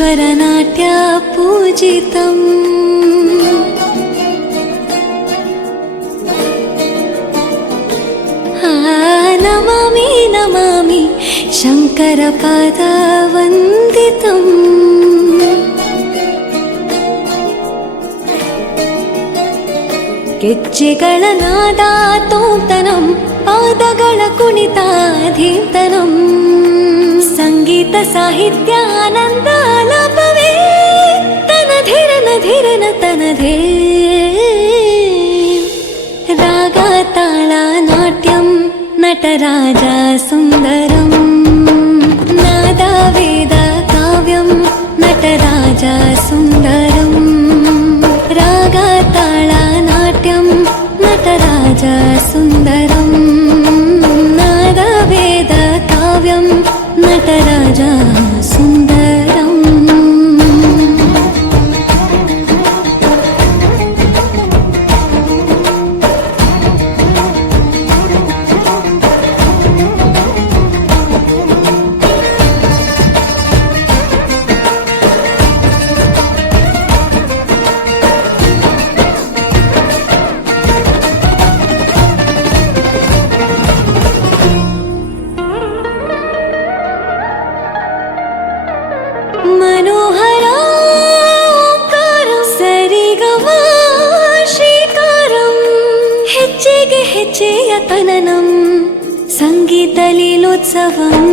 ಈಶ್ವರನಾಟ್ಯ ಪೂಜಿತಂ ನಮಾಮಿ ನಮಾಮಿ ಶಂಕರ ಪಾದ ವಂದಿತಂ ಗೆಜ್ಜೆಗಳ ನಾದ ತೋಂತನಂ ಪಾದಗಳ ಕುಣಿತ ಧೀಂತನಂ ಸಂಗೀತ ಸಾಹಿತ್ಯ ಆನಂದ ಆಲಾಪವೇ ತನಧಿರನ ಧಿರನ ತನಧೇ ರಾಗ ತಾಳ ನಾಟ್ಯಂ ನಟರಾಜ ಸುಂದರಂ ನಾದ ವೇದ ಕಾವ್ಯಂ ನಟರಾಜ ಸುಂದರಂ ರಾಗ ತಾಳ ನಾಟ್ಯಂ ನಟರಾಜ ಸುಂದರಂ ನಾದ ವೇದ ಕಾವ್ಯಂ ನಟರಾಜ ಸುಂದರಂ मनोहर ओंकार सरिगम ಶ್ರೀಕಾರಂ ಹೆಜ್ಜೆಗೆ ಹೆಜ್ಜೆಯ ತನನಂ ಸಂಗೀತ ಲೀಲೋತ್ಸವಂ